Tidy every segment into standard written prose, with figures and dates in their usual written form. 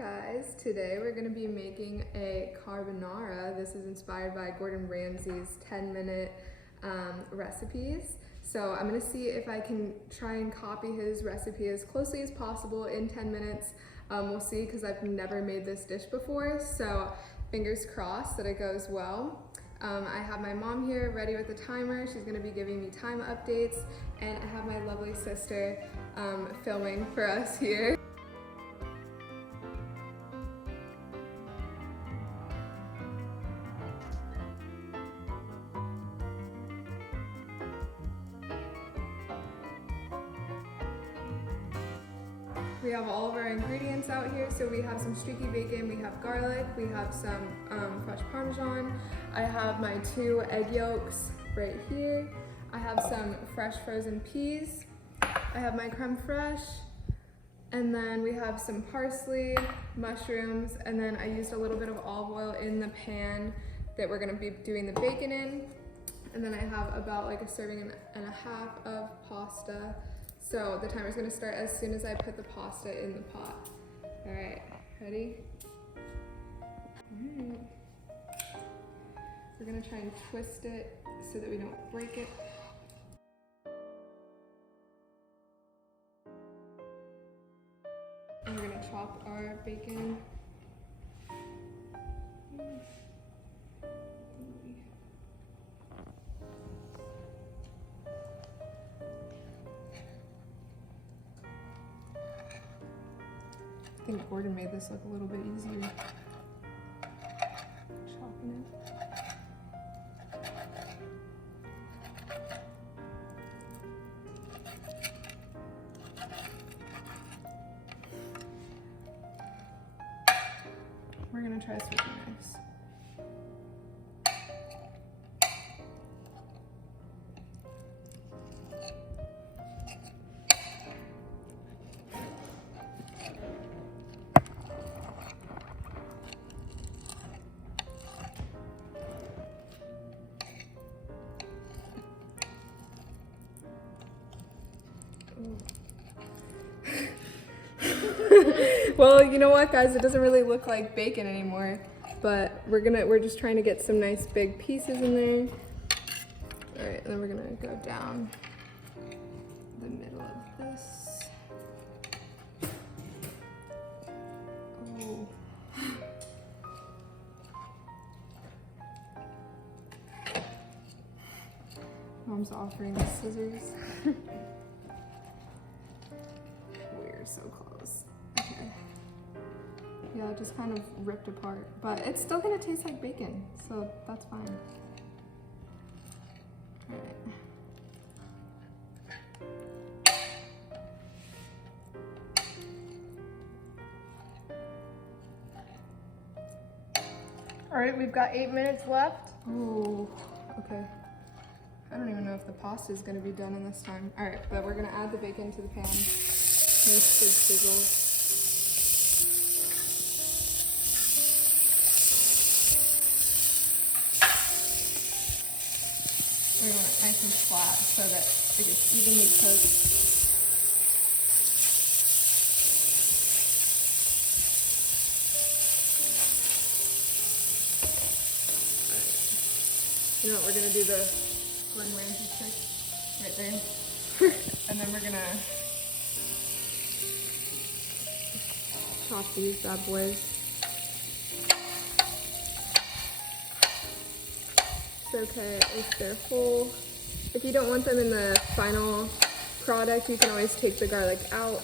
guys, today we're going to be making a carbonara. This is inspired by Gordon Ramsay's 10-minute recipes. So I'm going to see if I can try and copy his recipe as closely as possible in 10 minutes. We'll see, because I've never made this dish before, so fingers crossed that it goes well. I have my mom here ready with the timer. She's going to be giving me time updates, and I have my lovely sister filming for us here. We have all of our ingredients out here. So we have some streaky bacon, we have garlic, we have some fresh Parmesan. I have my 2 egg yolks right here. I have some fresh frozen peas. I have my creme fraiche. And then we have some parsley, mushrooms, and then I used a little bit of olive oil in the pan that we're gonna be doing the bacon in. And then I have about like a serving and a half of pasta. So the timer's gonna start as soon as I put the pasta in the pot. All right, ready? All right. We're gonna try and twist it so that we don't break it. And we're gonna chop our bacon. I think Gordon made this look a little bit easier. Chopping it. We're gonna try switching knives. Well, you know what, guys? It doesn't really look like bacon anymore, but we're just trying to get some nice big pieces in there. All right, and then we're gonna go down the middle of this. Oh. Mom's offering us scissors. We're so close. Okay. Yeah, it just kind of ripped apart, but it's still gonna taste like bacon, so that's fine. All right. All right, we've got 8 minutes left. Oh, okay. I don't even know if the pasta is gonna be done in this time. All right, but we're gonna add the bacon to the pan. Nice big sizzle. We want it nice and flat so that it gets evenly cooked. Right. You know what, we're gonna do the Gordon Ramsay trick right there. And then we're gonna chop these bad boys. It's okay if they're whole. If you don't want them in the final product, you can always take the garlic out.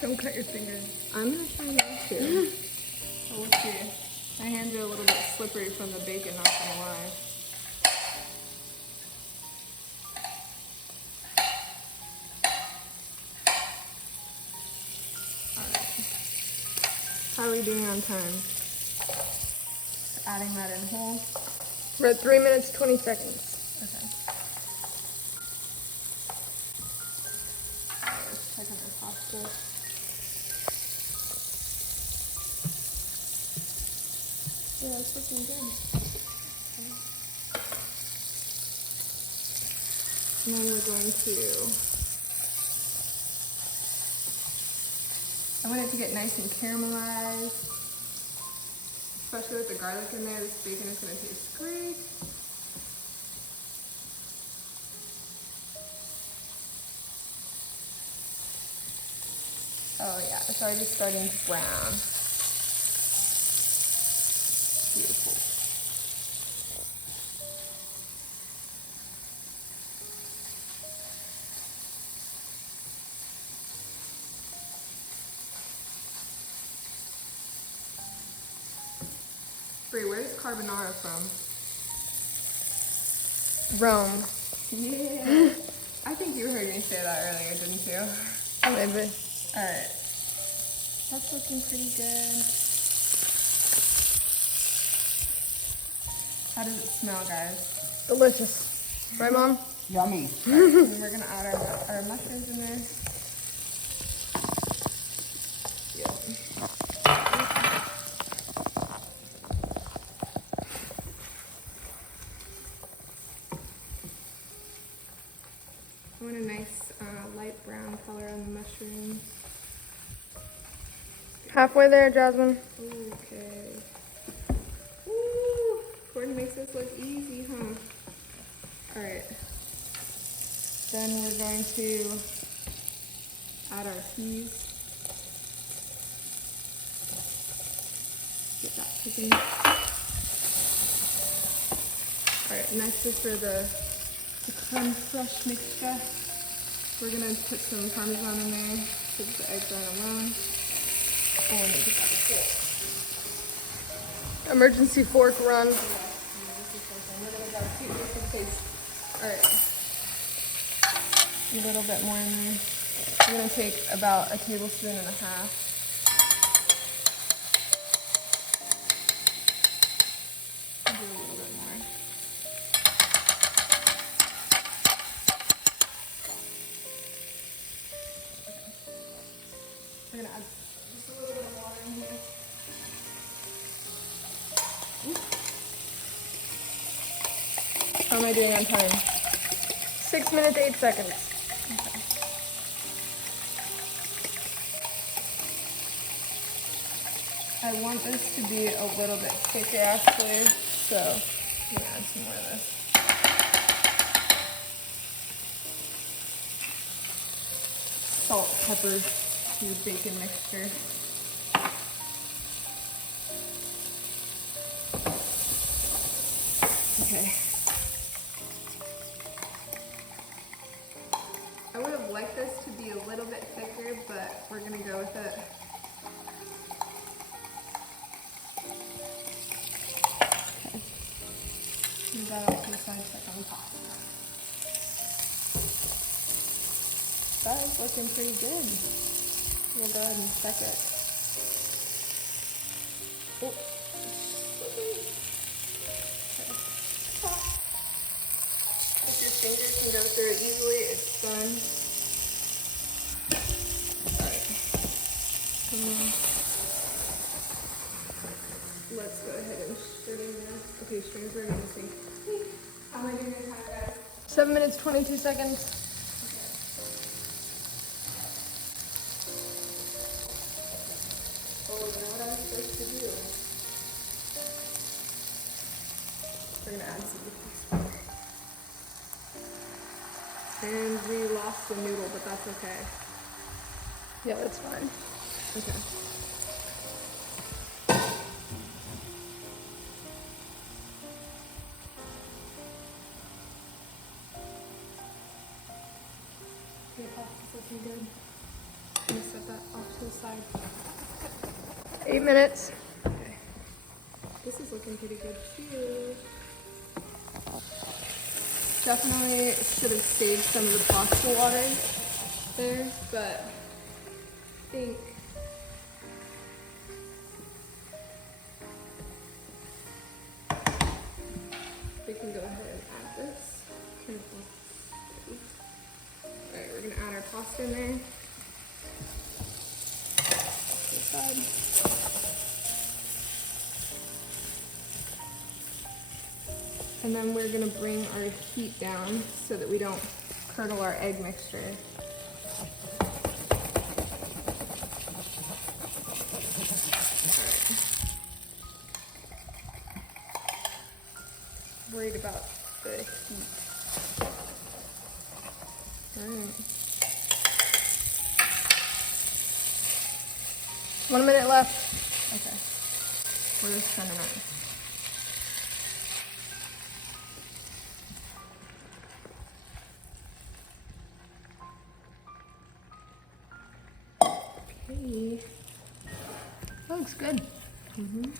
Don't cut your fingers. I'm gonna try not to. So we'll see. My hands are a little bit slippery from the bacon, not gonna lie. How are we doing on time? Just adding that in whole. We're at 3 minutes, 20 seconds. Okay. Alright, let's check on the pasta. Yeah, it's looking good. Okay. And then we're going to I want it to get nice and caramelized, especially with the garlic in there. This bacon is going to taste great. Oh yeah, it's already starting to brown. Beautiful. Brie, where's carbonara from? Rome. Yeah. I think you heard me say that earlier, didn't you? Maybe. Alright. That's looking pretty good. How does it smell, guys? Delicious. Right, Mom? Yummy. And we're gonna add our mushrooms in there. I want a nice light brown color on the mushrooms. Halfway there, Jasmine. Okay. Woo! Gordon makes this look easy, huh? Alright. Then we're going to add our peas. Get that cooking. Alright, next is for the creme fraiche mixture. We're gonna put some Parmesan in there so that the eggs aren't alone. Oh, and just add a fork. Emergency fork run. We're gonna go see this is taste. Alright. A little bit more in there. We're gonna take about a tablespoon and a half. Do a little bit more. We're gonna add just a little bit of water in here. How am I doing on time? 6 minutes, 8 seconds. Okay. I want this to be a little bit thicker actually, so I'm gonna add some more of this. Salt, pepper to bacon mixture. Okay. I would have liked this to be a little bit thicker, but we're gonna go with it. Okay. Move that off to the side so I can pop. That is looking pretty good. We'll go ahead and check it. Oh. If your fingers can go through it easily, it's done. Alright. Let's go ahead and strain this. Okay, strains were missing. How am I doing this time, guys? 7 minutes, 22 seconds. Oh, you know what I was supposed to do? We're gonna add some beef. And we lost the noodle, but that's okay. Yeah, that's fine. Okay. Okay, pasta's looking good. I'm gonna set that off to the side. 8 minutes. Okay. This is looking pretty good too. Definitely should have saved some of the pasta water there, but I think we can go ahead and add this. Alright, we're gonna add our pasta in there. This side. And then we're gonna bring our heat down so that we don't curdle our egg mixture. 1 minute left. Okay. We're just turning it. Okay. That looks good. Mm-hmm.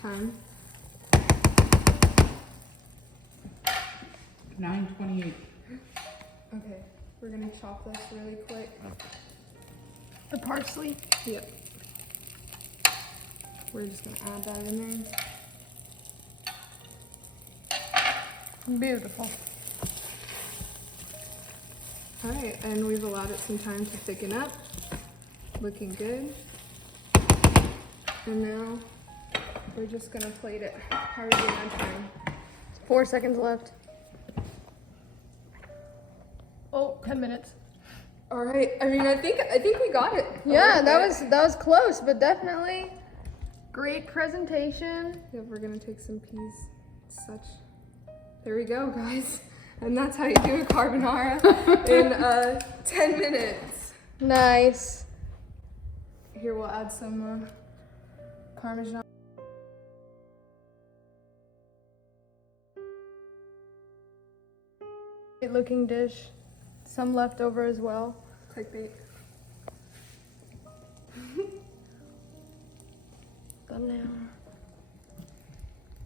Time. 9:28. Okay. We're gonna chop this really quick. The parsley. Yep. We're just gonna add that in there. Beautiful. All right, and we've allowed it some time to thicken up. Looking good. And now we're just gonna plate it. How are we doing on time? 4 seconds left. Oh, 10 minutes. All right. I mean, I think we got it. Yeah, that was close, but definitely great presentation. Yeah, we're gonna take some peas. There we go, guys. And that's how you do a carbonara in 10 minutes. Nice. Here, we'll add some Parmesan. Great looking dish. Some left over as well. Clickbait. Done now.